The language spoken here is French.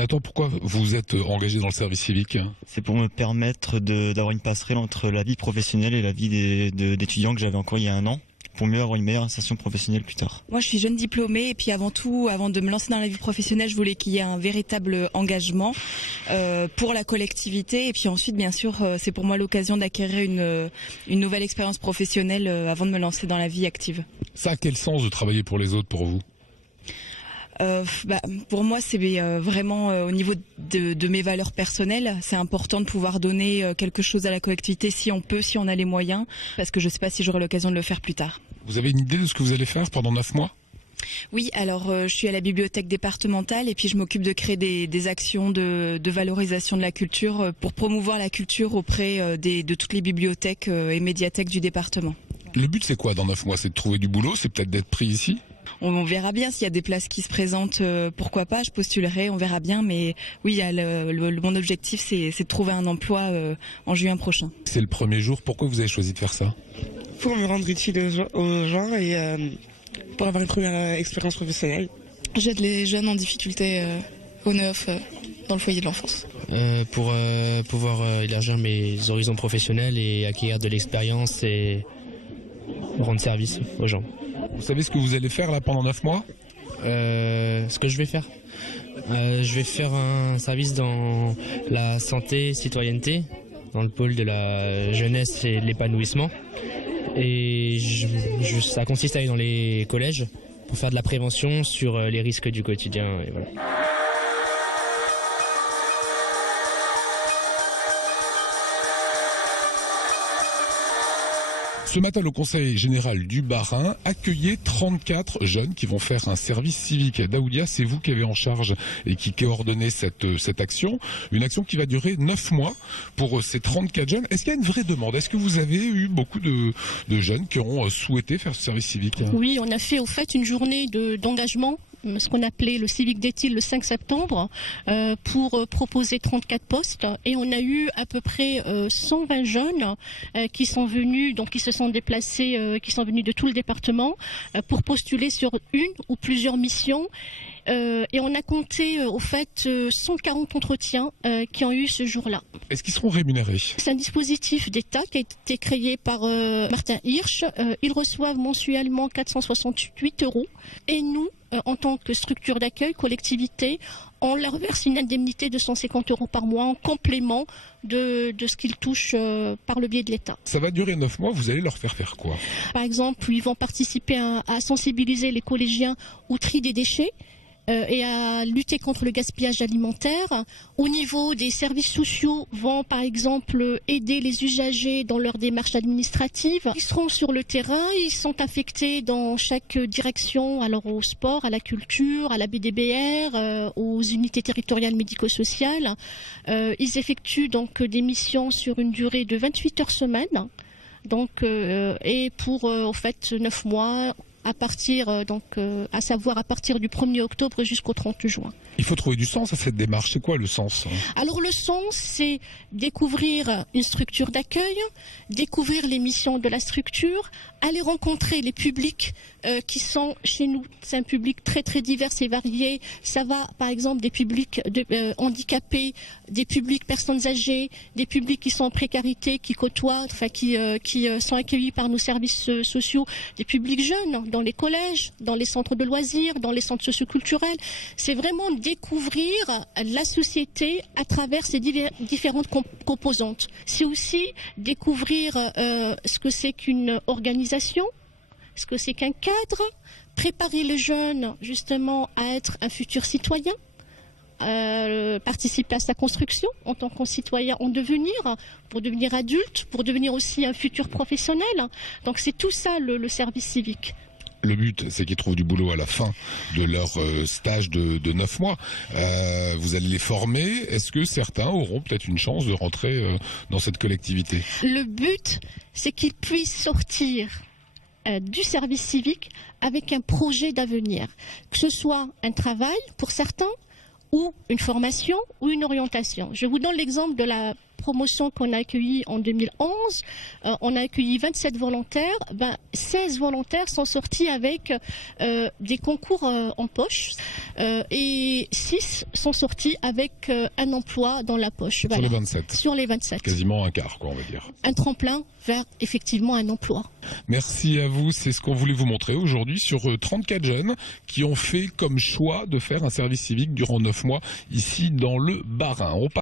Attends, pourquoi vous êtes engagé dans le service civique? C'est pour me permettre d'avoir une passerelle entre la vie professionnelle et la vie d'étudiant que j'avais encore il y a un an, pour mieux avoir une meilleure insertion professionnelle plus tard. Moi, je suis jeune diplômée et puis avant tout, avant de me lancer dans la vie professionnelle, je voulais qu'il y ait un véritable engagement pour la collectivité. Et puis ensuite, bien sûr, c'est pour moi l'occasion d'acquérir une nouvelle expérience professionnelle avant de me lancer dans la vie active. Ça a quel sens de travailler pour les autres pour vous? Pour moi, c'est vraiment au niveau de mes valeurs personnelles. C'est important de pouvoir donner quelque chose à la collectivité si on peut, si on a les moyens, parce que je ne sais pas si j'aurai l'occasion de le faire plus tard. Vous avez une idée de ce que vous allez faire pendant 9 mois? Oui, alors je suis à la bibliothèque départementale et puis je m'occupe de créer des actions de valorisation de la culture pour promouvoir la culture auprès de toutes les bibliothèques et médiathèques du département. Le but, c'est quoi dans 9 mois? C'est de trouver du boulot? C'est peut-être d'être pris ici? On verra bien s'il y a des places qui se présentent, pourquoi pas, je postulerai, on verra bien. Mais oui, mon objectif, c'est de trouver un emploi en juin prochain. C'est le premier jour, pourquoi vous avez choisi de faire ça? Pour me rendre utile aux gens et pour avoir une première expérience professionnelle. J'aide les jeunes en difficulté au neuf dans le foyer de l'enfance. Pour pouvoir élargir mes horizons professionnels et acquérir de l'expérience et rendre service aux gens. Vous savez ce que vous allez faire là pendant 9 mois? Ce que je vais faire je vais faire un service dans la santé citoyenneté, dans le pôle de la jeunesse et de l'épanouissement. Et ça consiste à aller dans les collèges pour faire de la prévention sur les risques du quotidien. Et voilà. Ce matin, le Conseil général du Bas-Rhin accueillait 34 jeunes qui vont faire un service civique. Daoudia, c'est vous qui avez en charge et qui coordonnez cette action. Une action qui va durer 9 mois pour ces 34 jeunes. Est-ce qu'il y a une vraie demande? Est-ce que vous avez eu beaucoup de jeunes qui ont souhaité faire ce service civique? Oui, on a fait au fait une journée d'engagement, ce qu'on appelait le Civic d'Étil le 5 septembre, pour proposer 34 postes. Et on a eu à peu près 120 jeunes qui sont venus, donc qui se sont déplacés, qui sont venus de tout le département pour postuler sur une ou plusieurs missions. Et on a compté au fait 140 entretiens qui ont eu ce jour-là. Est-ce qu'ils seront rémunérés? C'est un dispositif d'État qui a été créé par Martin Hirsch. Ils reçoivent mensuellement 468 €. Et nous, en tant que structure d'accueil, collectivité, on leur verse une indemnité de 150 € par mois en complément de ce qu'ils touchent par le biais de l'État. Ça va durer 9 mois, vous allez leur faire quoi? Par exemple, ils vont participer à sensibiliser les collégiens au tri des déchets. Et à lutter contre le gaspillage alimentaire. Au niveau des services sociaux, vont par exemple aider les usagers dans leur démarche administrative. Ils seront sur le terrain, ils sont affectés dans chaque direction, alors au sport, à la culture, à la BDBR, aux unités territoriales médico-sociales. Ils effectuent donc des missions sur une durée de 28 heures semaine. Donc, et pour au fait 9 mois. À partir à savoir à partir du 1er octobre jusqu'au 30 juin. Il faut trouver du sens à cette démarche. C'est quoi le sens? Alors le sens, c'est découvrir une structure d'accueil, découvrir les missions de la structure, aller rencontrer les publics qui sont chez nous. C'est un public très très divers et varié. Ça va par exemple des publics handicapés, des publics personnes âgées, des publics qui sont en précarité, qui côtoient, enfin qui sont accueillis par nos services sociaux, des publics jeunes dans les collèges, dans les centres de loisirs, dans les centres socioculturels. C'est vraiment découvrir la société à travers ses différentes composantes. C'est aussi découvrir ce que c'est qu'une organisation, ce que c'est qu'un cadre, préparer les jeunes justement à être un futur citoyen, participer à sa construction en tant que citoyen en devenir, pour devenir adulte, pour devenir aussi un futur professionnel. Donc c'est tout ça le service civique. Le but, c'est qu'ils trouvent du boulot à la fin de leur stage de 9 mois. Vous allez les former. Est-ce que certains auront peut-être une chance de rentrer dans cette collectivité? Le but, c'est qu'ils puissent sortir du service civique avec un projet d'avenir. Que ce soit un travail pour certains, ou une formation, ou une orientation. Je vous donne l'exemple de la promotion qu'on a accueillie en 2011, on a accueilli 27 volontaires. 16 volontaires sont sortis avec des concours en poche et 6 sont sortis avec un emploi dans la poche. Sur les 27. Sur les 27. Quasiment un quart, quoi, on va dire. Un tremplin vers effectivement un emploi. Merci à vous. C'est ce qu'on voulait vous montrer aujourd'hui sur 34 jeunes qui ont fait comme choix de faire un service civique durant 9 mois ici dans le Bas-Rhin.